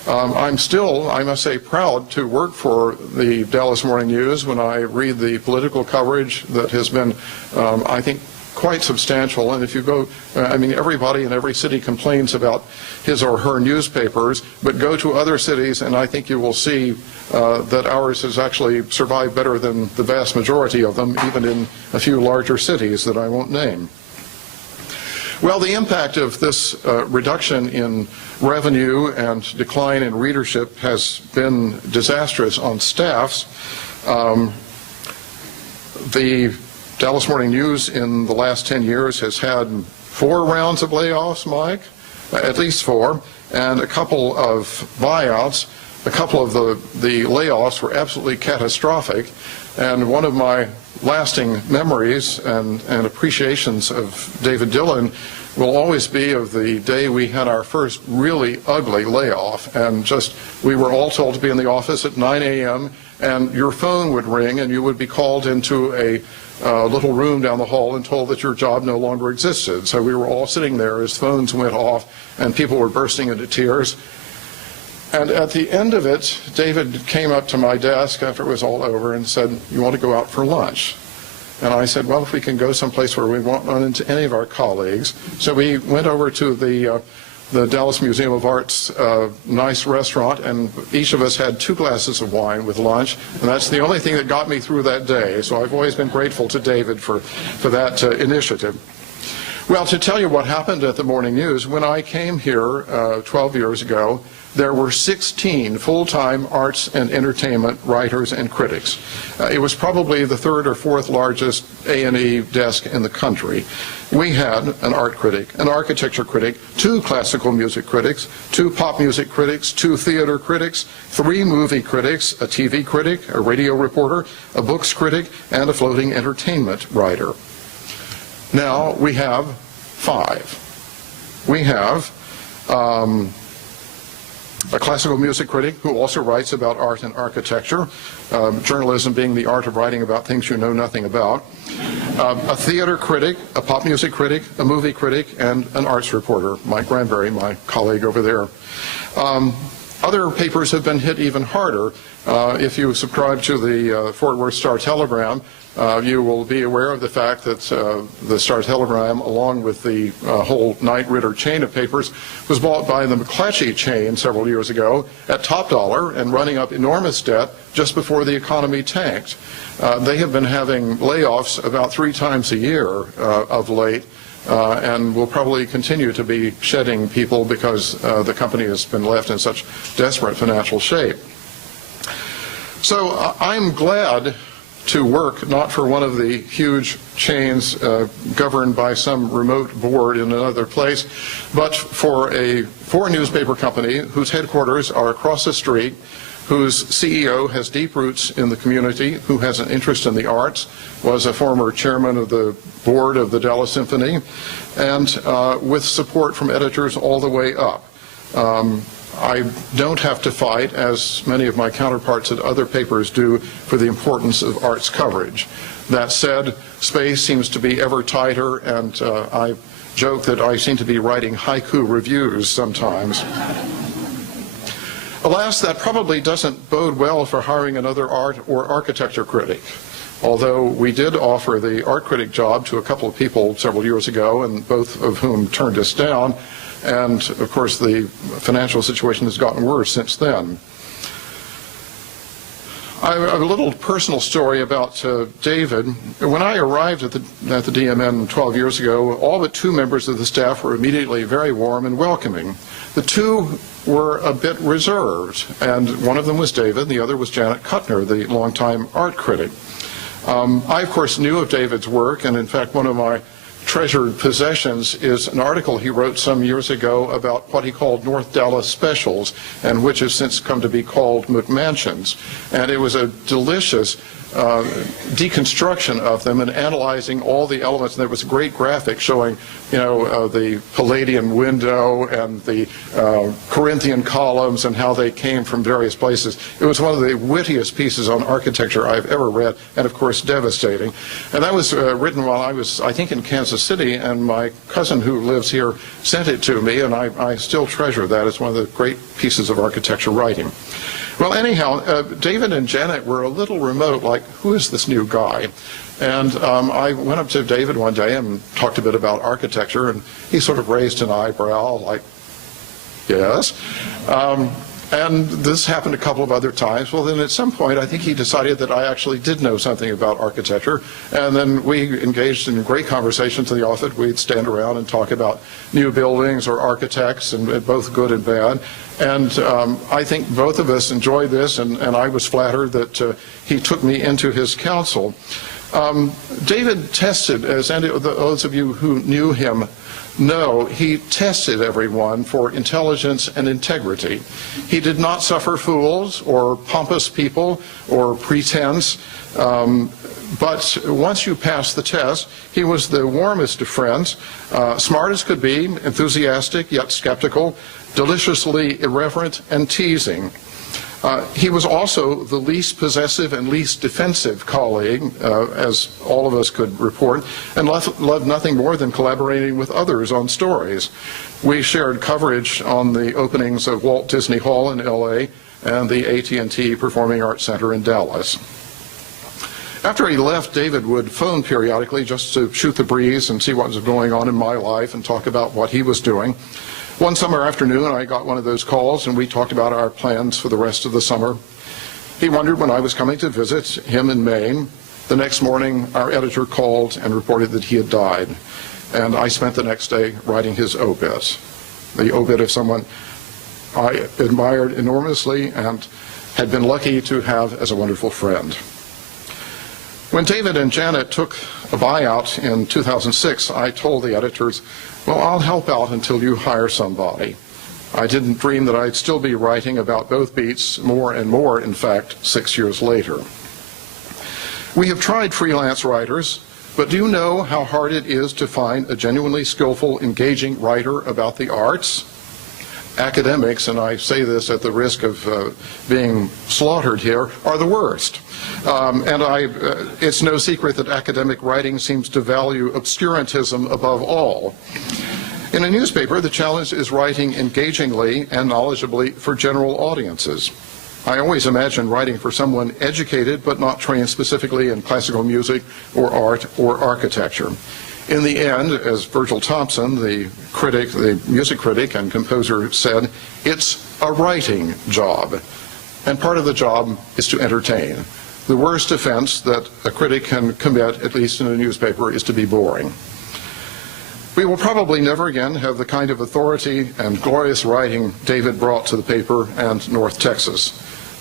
I'm still, I must say, proud to work for the Dallas Morning News when I read the political coverage that has been, I think, quite substantial. And if you go, I mean, everybody in every city complains about his or her newspapers, but go to other cities and I think you will see that ours has actually survived better than the vast majority of them, even in a few larger cities that I won't name. Well, the impact of this reduction in revenue and decline in readership has been disastrous on staffs. The Dallas Morning News in the last 10 years has had 4 rounds of layoffs, Mike, at least 4, and a couple of buyouts. A couple of the layoffs were absolutely catastrophic, and one of my lasting memories and appreciations of David Dillon will always be of the day we had our first really ugly layoff, and just we were all told to be in the office at 9 a.m. and your phone would ring and you would be called into a little room down the hall and told that your job no longer existed. So we were all sitting there as phones went off and people were bursting into tears. And at the end of it, David came up to my desk after it was all over and said, "You want to go out for lunch?" And I said, "Well, if we can go someplace where we won't run into any of our colleagues." So we went over to the Dallas Museum of Art's nice restaurant, and each of us had 2 glasses of wine with lunch, and that's the only thing that got me through that day. So I've always been grateful to David for that initiative. Well, to tell you what happened at the Morning News, when I came here 12 years ago, there were 16 full-time arts and entertainment writers and critics. It was probably the 3rd or 4th largest A&E desk in the country. We had an art critic, an architecture critic, 2 classical music critics, 2 pop music critics, 2 theater critics, 3 movie critics, a TV critic, a radio reporter, a books critic, and a floating entertainment writer. Now we have 5. We have a classical music critic who also writes about art and architecture, journalism being the art of writing about things you know nothing about, a theater critic, a pop music critic, a movie critic, and an arts reporter, Mike Granberry, my colleague over there. Other papers have been hit even harder. If you subscribe to the Fort Worth Star-Telegram, you will be aware of the fact that the Star-Telegram, along with the whole Knight Ridder chain of papers, was bought by the McClatchy chain several years ago at top dollar and running up enormous debt just before the economy tanked. They have been having layoffs about 3 times a year of late, and will probably continue to be shedding people because the company has been left in such desperate financial shape. So I'm glad to work not for one of the huge chains governed by some remote board in another place, but for a foreign newspaper company whose headquarters are across the street, whose CEO has deep roots in the community, who has an interest in the arts, was a former chairman of the board of the Dallas Symphony, and with support from editors all the way up. I don't have to fight, as many of my counterparts at other papers do, for the importance of arts coverage. That said, space seems to be ever tighter, and I joke that I seem to be writing haiku reviews sometimes. Alas, that probably doesn't bode well for hiring another art or architecture critic. Although we did offer the art critic job to a couple of people several years ago, and both of whom turned us down, and of course the financial situation has gotten worse since then. I have a little personal story about David. When I arrived at the DMN 12 years ago, all but 2 members of the staff were immediately very warm and welcoming. The 2 were a bit reserved, and one of them was David, the other was Janet Kuttner, the longtime art critic. I, of course, knew of David's work, and in fact, one of my treasured possessions is an article he wrote some years ago about what he called North Dallas specials, and which has since come to be called McMansions. And it was a delicious deconstruction of them and analyzing all the elements. And there was a great graphic showing, the Palladian window and the Corinthian columns and how they came from various places. It was one of the wittiest pieces on architecture I've ever read, and of course devastating. And that was written while I was, I think, in Kansas City, and my cousin who lives here sent it to me, and I still treasure that. It's one of the great pieces of architecture writing. Well, anyhow, David and Janet were a little remote, like, who is this new guy? And I went up to David one day and talked a bit about architecture, and he sort of raised an eyebrow, like, yes. And this happened a couple of other times. Well, then at some point, I think he decided that I actually did know something about architecture. And then we engaged in great conversations in the office. We'd stand around and talk about new buildings or architects, and both good and bad. And I think both of us enjoyed this, and I was flattered that he took me into his counsel. David tested, as those of you who knew him know, he tested everyone for intelligence and integrity. He did not suffer fools or pompous people or pretense, but once you passed the test, he was the warmest of friends, smart as could be, enthusiastic yet skeptical, deliciously irreverent and teasing. He was also the least possessive and least defensive colleague, as all of us could report, and loved nothing more than collaborating with others on stories. We shared coverage on the openings of Walt Disney Hall in LA and the AT&T Performing Arts Center in Dallas. After he left, David would phone periodically just to shoot the breeze and see what was going on in my life and talk about what he was doing. One summer afternoon, I got one of those calls, and we talked about our plans for the rest of the summer. He wondered when I was coming to visit him in Maine. The next morning, our editor called and reported that he had died, and I spent the next day writing his obit, the obit of someone I admired enormously and had been lucky to have as a wonderful friend. When David and Janet took a buyout in 2006, I told the editors, well, I'll help out until you hire somebody. I didn't dream that I'd still be writing about both beats more and more, in fact, 6 years later. We have tried freelance writers, but do you know how hard it is to find a genuinely skillful, engaging writer about the arts? academics, and I say this at the risk of being slaughtered here, are the worst. It's no secret that academic writing seems to value obscurantism above all. In a newspaper, the challenge is writing engagingly and knowledgeably for general audiences. I always imagine writing for someone educated but not trained specifically in classical music or art or architecture. In the end, as Virgil Thompson, the music critic and composer, said, it's a writing job. And part of the job is to entertain. The worst offense that a critic can commit, at least in a newspaper, is to be boring. We will probably never again have the kind of authority and glorious writing David brought to the paper and North Texas.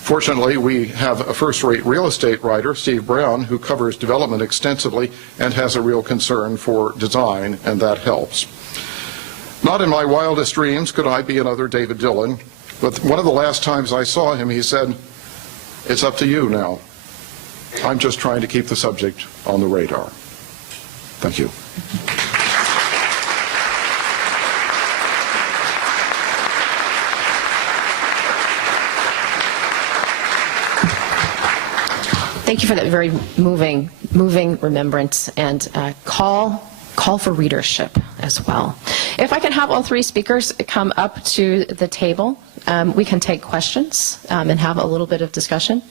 Fortunately, we have a first-rate real estate writer, Steve Brown, who covers development extensively and has a real concern for design, and that helps. Not in my wildest dreams could I be another David Dillon, but one of the last times I saw him, he said, "It's up to you now. I'm just trying to keep the subject on the radar." Thank you. Thank you for that very moving remembrance and call for readership as well. If I can have all three speakers come up to the table, we can take questions and have a little bit of discussion.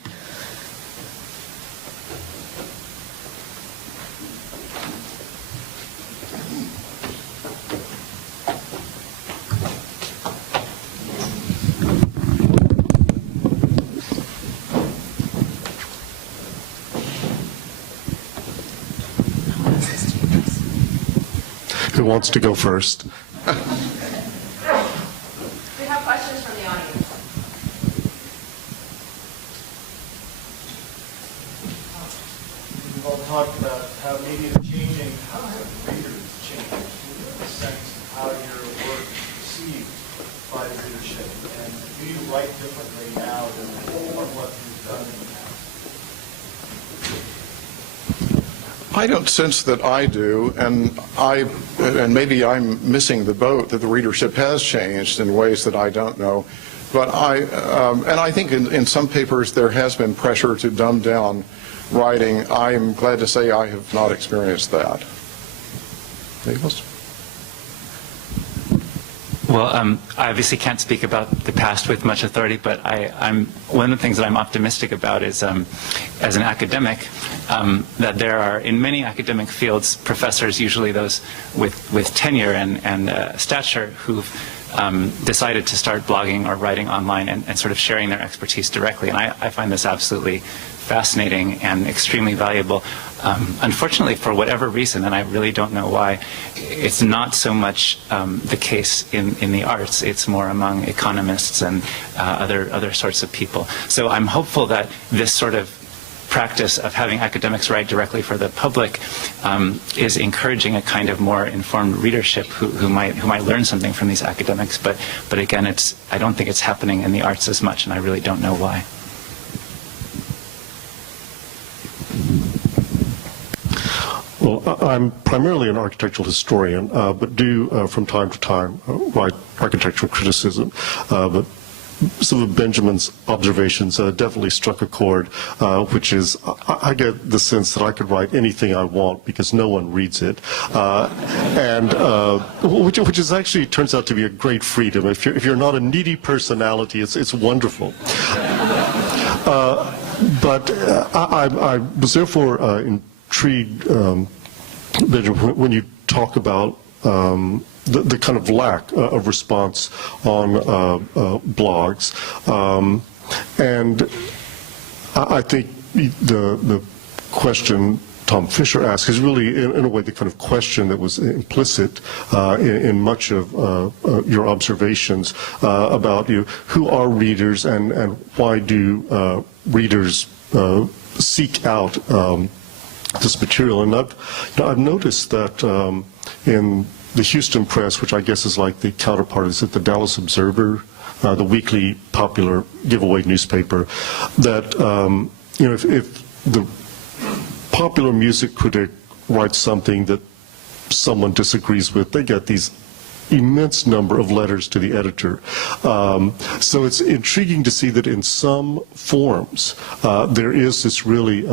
Who wants to go first? We have questions from the audience. We've all talked about how maybe it's changing. How have readers changed in the sense of how your work is perceived by the readership? And do you write differently now than what you've done in the past? I don't sense that I do, and maybe I'm missing the boat that the readership has changed in ways that I don't know. But I think in some papers there has been pressure to dumb down writing. I'm glad to say I have not experienced that. Anything else? Well, I obviously can't speak about the past with much authority, but I'm one of the things that I'm optimistic about is, as an academic, that there are in many academic fields professors, usually those with tenure and stature, who've decided to start blogging or writing online and sort of sharing their expertise directly. And I find this absolutely fascinating and extremely valuable. Unfortunately, for whatever reason, and I really don't know why, it's not so much the case in the arts. It's more among economists and other sorts of people. So I'm hopeful that this sort of practice of having academics write directly for the public is encouraging a kind of more informed readership who might learn something from these academics. But again, I don't think it's happening in the arts as much, and I really don't know why. Well, I'm primarily an architectural historian, but do from time to time write architectural criticism. But some of Benjamin's observations definitely struck a chord, which is I get the sense that I could write anything I want because no one reads it, which is actually turns out to be a great freedom. If you're not a needy personality, it's wonderful. But I was therefore intrigued, Benjamin, when you talk about the kind of lack of response on blogs, and I think the question Tom Fisher asked is really, in a way, the kind of question that was implicit in much of your observations about who are readers and why do readers seek out this material. And I've noticed that in the Houston Press, which I guess is like the counterpart is at the Dallas Observer, the weekly popular giveaway newspaper, that if the popular music critic writes something that someone disagrees with, they get these immense number of letters to the editor. So it's intriguing to see that in some forms there is this really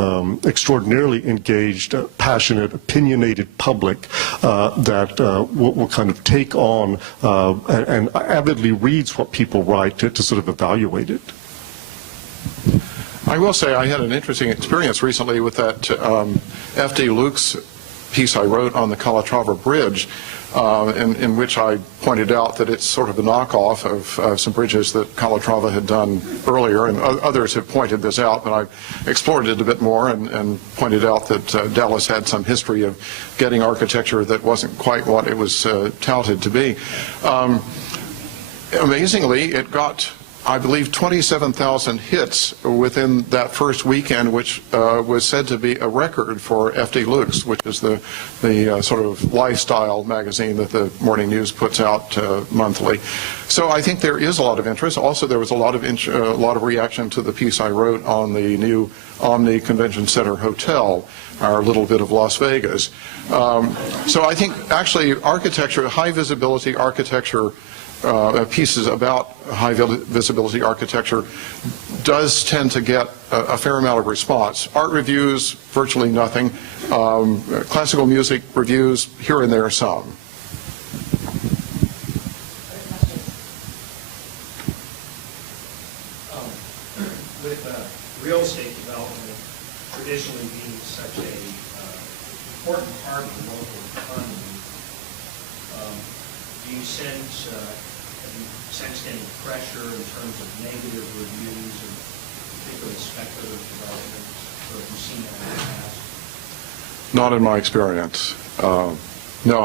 extraordinarily engaged, passionate, opinionated public that will kind of take on and avidly reads what people write to sort of evaluate it. I will say I had an interesting experience recently with that F.D. Luke's piece I wrote on the Calatrava Bridge, in which I pointed out that it's sort of a knockoff of some bridges that Calatrava had done earlier, and others have pointed this out, but I explored it a bit more and pointed out that Dallas had some history of getting architecture that wasn't quite what it was touted to be. Amazingly, it got, I believe, 27,000 hits within that first weekend, which was said to be a record for F.D. Luke's, which is the sort of lifestyle magazine that the Morning News puts out monthly. So I think there is a lot of interest. Also, there was a lot of reaction to the piece I wrote on the new Omni Convention Center Hotel, our little bit of Las Vegas. So I think actually architecture, high visibility architecture, pieces about high visibility architecture does tend to get a fair amount of response. Art reviews, virtually nothing. Classical music reviews, here and there some. With real estate development traditionally being such a important part of the local economy, do you sense any pressure in terms of negative reviews of particularly speculative developments, or have you seen that in the past? Not in my experience. No,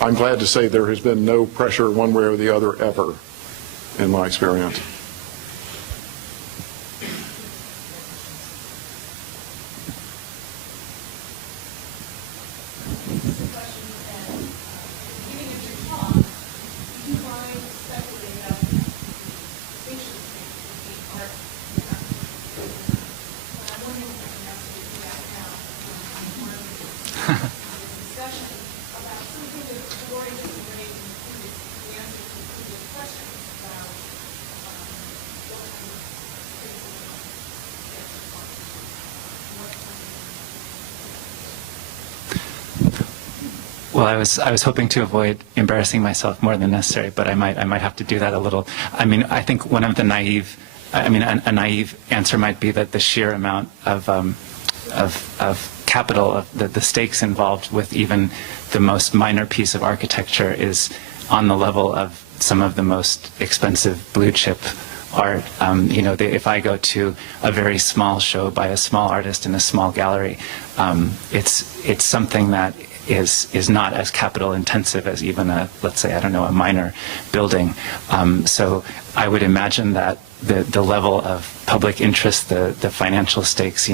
I'm glad to say there has been no pressure one way or the other ever in my experience. Well, I was hoping to avoid embarrassing myself more than necessary, but I might have to do that a little. I mean, I think one of the a naive answer might be that the sheer amount of capital, of the stakes involved with even the most minor piece of architecture is on the level of some of the most expensive blue chip art. If I go to a very small show by a small artist in a small gallery, it's something that is not as capital intensive as even let's say, a minor building. So I would imagine that the level of public interest, the financial stakes,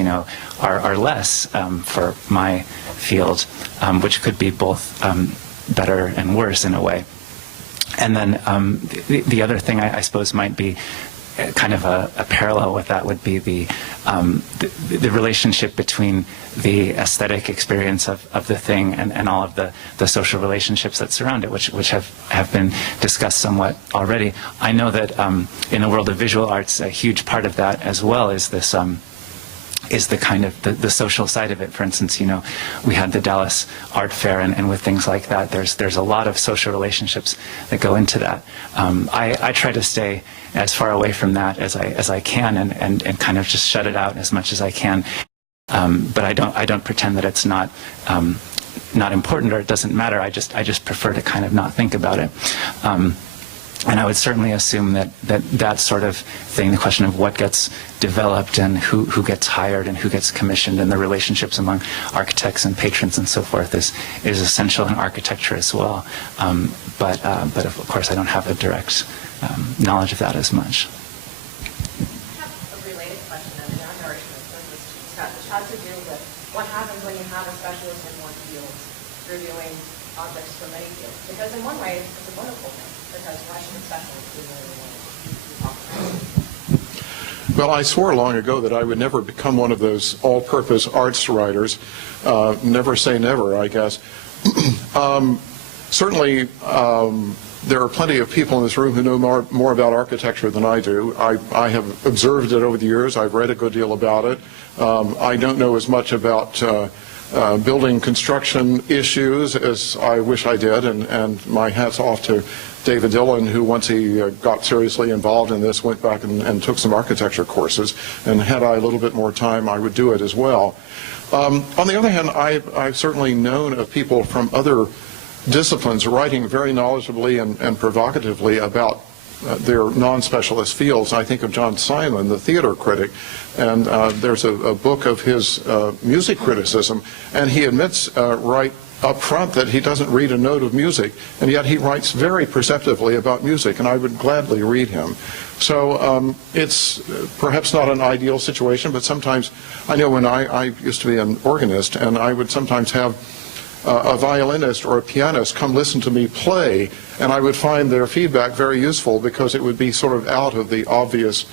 are less for my field, which could be both better and worse in a way. And then the other thing I suppose might be kind of a parallel with that would be the relationship between the aesthetic experience of the thing and all of the social relationships that surround it, which have been discussed somewhat already. I know that in the world of visual arts, a huge part of that as well is this is the kind of the social side of it. For instance, we had the Dallas Art Fair, and with things like that, there's a lot of social relationships that go into that. I try to stay as far away from that as I can, and kind of just shut it out as much as I can. But I don't pretend that it's not important or it doesn't matter. I just prefer to kind of not think about it. And I would certainly assume that sort of thing, the question of what gets developed and who gets hired and who gets commissioned and the relationships among architects and patrons and so forth is essential in architecture as well. But of course I don't have a direct knowledge of that as much. I have a related question in our direction which has to do with what happens when you have a specialist in one field reviewing objects from many fields. Because in one way, it's a wonderful thing, because why should a specialist be the only one to talk about? Well, I swore long ago that I would never become one of those all-purpose arts writers. Never say never, I guess. Certainly, there are plenty of people in this room who know more about architecture than I do. I have observed it over the years. I've read a good deal about it. I don't know as much about building construction issues as I wish I did, and my hat's off to David Dillon, who once he got seriously involved in this, went back and took some architecture courses, and had I a little bit more time, I would do it as well. On the other hand, I've certainly known of people from other disciplines writing very knowledgeably and provocatively about their non-specialist fields. I think of John Simon, the theater critic, and there's a book of his music criticism, and he admits right up front that he doesn't read a note of music, and yet he writes very perceptively about music, and I would gladly read him. So it's perhaps not an ideal situation, but sometimes, I know when I used to be an organist, and I would sometimes have a violinist or a pianist come listen to me play, and I would find their feedback very useful because it would be sort of out of the obvious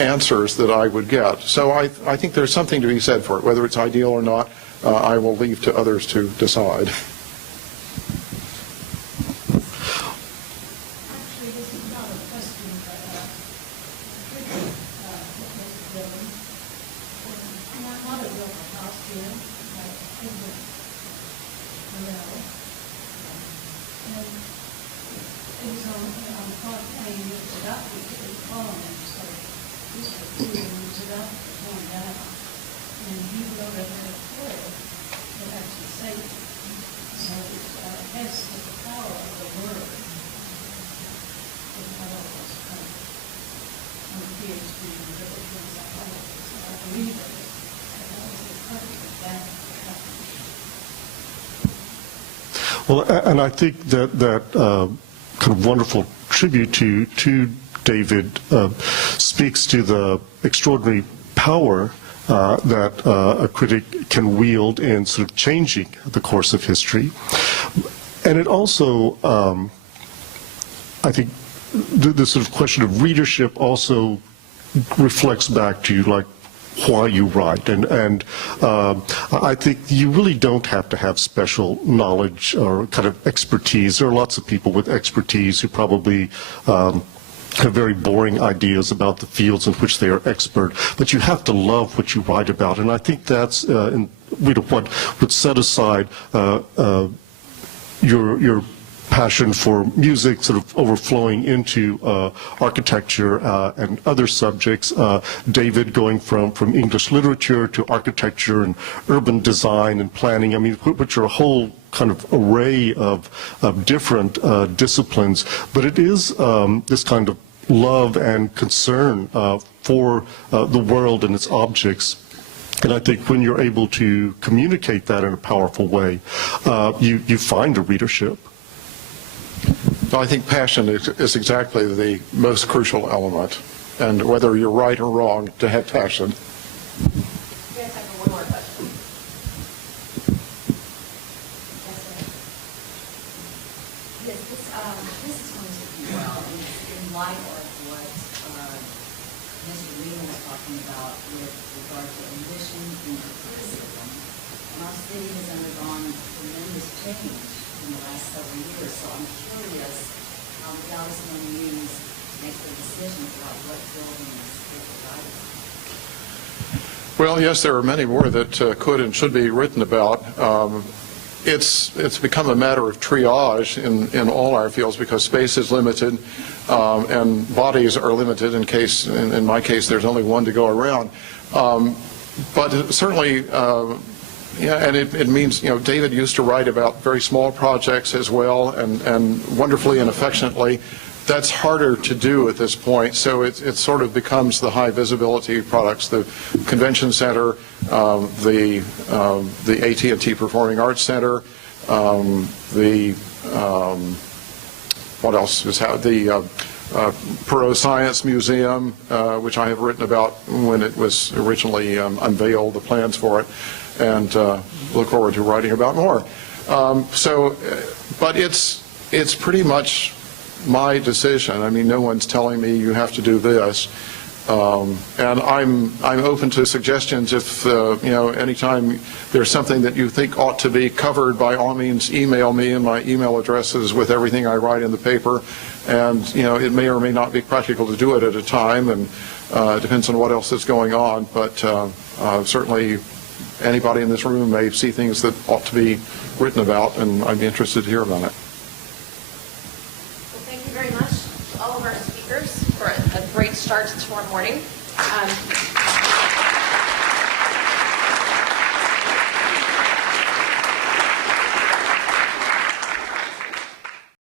answers that I would get. So I think there's something to be said for it. Whether it's ideal or not, I will leave to others to decide. Actually, this is not a question, but and I want to build a house here, in the Cantrell. And it was on Park Lane, it was about to be fallen, so this was about to be torn down. And he wrote a prayer that actually saved it. So it has the power of the word. The power was from a PhD in religion psychology. So I believe it. And that was the perfect example of that. Well, and I think that kind of wonderful tribute to David speaks to the extraordinary power that a critic can wield in sort of changing the course of history. And it also, I think, the sort of question of readership also reflects back to like why you write, and I think you really don't have to have special knowledge or kind of expertise. There are lots of people with expertise who probably have very boring ideas about the fields in which they are expert, but you have to love what you write about, and I think that's what would set aside your passion for music sort of overflowing into architecture and other subjects. David going from English literature to architecture and urban design and planning, I mean, which are a whole kind of array of different disciplines, but it is this kind of love and concern for the world and its objects. And I think when you're able to communicate that in a powerful way, you find a readership. I think passion is exactly the most crucial element, and whether you're right or wrong, to have passion. We have time for one more question. Yes, this is going to be well in light of what Mr. Lima was talking about with regard to ambition and criticism. And our city has undergone tremendous change in the last several years, so I'm curious how the Dallas Morning News makes their decisions about what buildings they provide. Well, yes, there are many more that could and should be written about. It's become a matter of triage in all our fields because space is limited and bodies are limited. In my case, there's only one to go around. But certainly, yeah, and it means, you know, David used to write about very small projects as well, and wonderfully and affectionately. That's harder to do at this point, so it sort of becomes the high visibility products, the convention center, the AT&T Performing Arts Center, what else is the Perot Science Museum, which I have written about when it was originally unveiled, the plans for it, and look forward to writing about more. But it's pretty much my decision. I mean, no one's telling me you have to do this. And I'm open to suggestions if, anytime there's something that you think ought to be covered, by all means, email me, and my email address is with everything I write in the paper. And, it may or may not be practical to do it at a time, and it depends on what else is going on. But certainly anybody in this room may see things that ought to be written about, and I'd be interested to hear about it. Well, thank you very much to all of our speakers for a great start tomorrow morning.